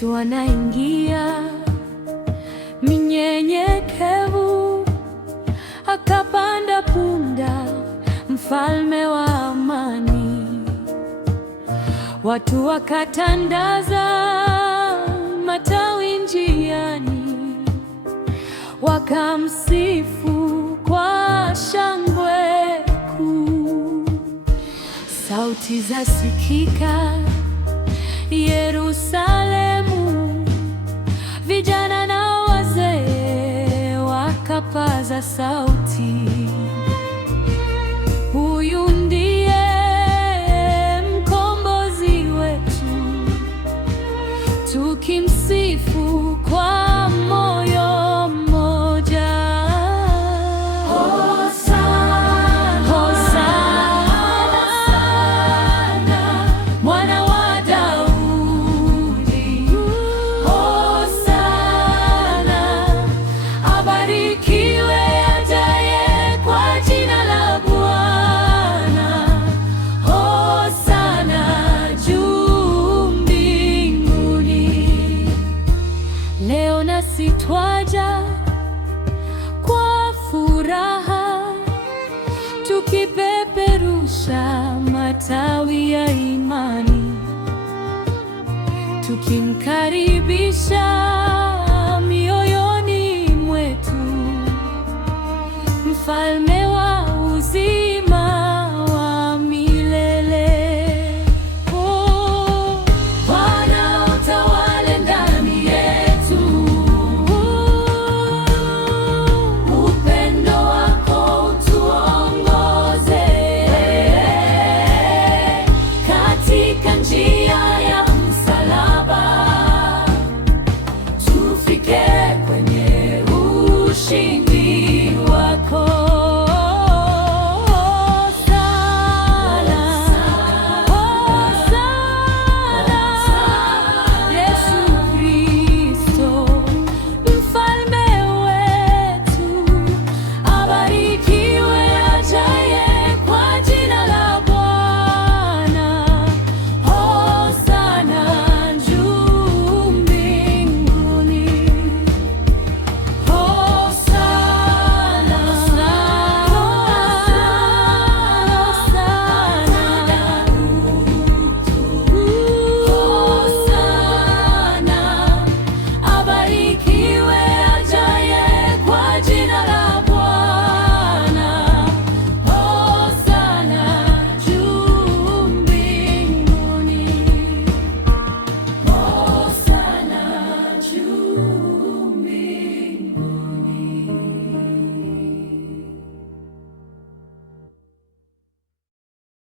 Yesu anaingia mnyenyekevu, akapanda punda, mfalme wa amani. Watu wakatandaza matawi njiani, wakamsifu kwa shangwe kuu. Sauti zasikika Yerusalemu, vijana na wazee wakapaza sauti, huyu ndiye mkombozi wetu, tukimsifu kwa moyo mmoja. Hosana, Hosana, mwana wa Daudi. Hosana, abarikiwe ajaye kwa jina la Bwana. Hosana juu mbinguni. Leo nasi twaja kwa furaha, tukipeperusha matawi ya imani, tukimkaribisha mioyoni mwetu Mfalme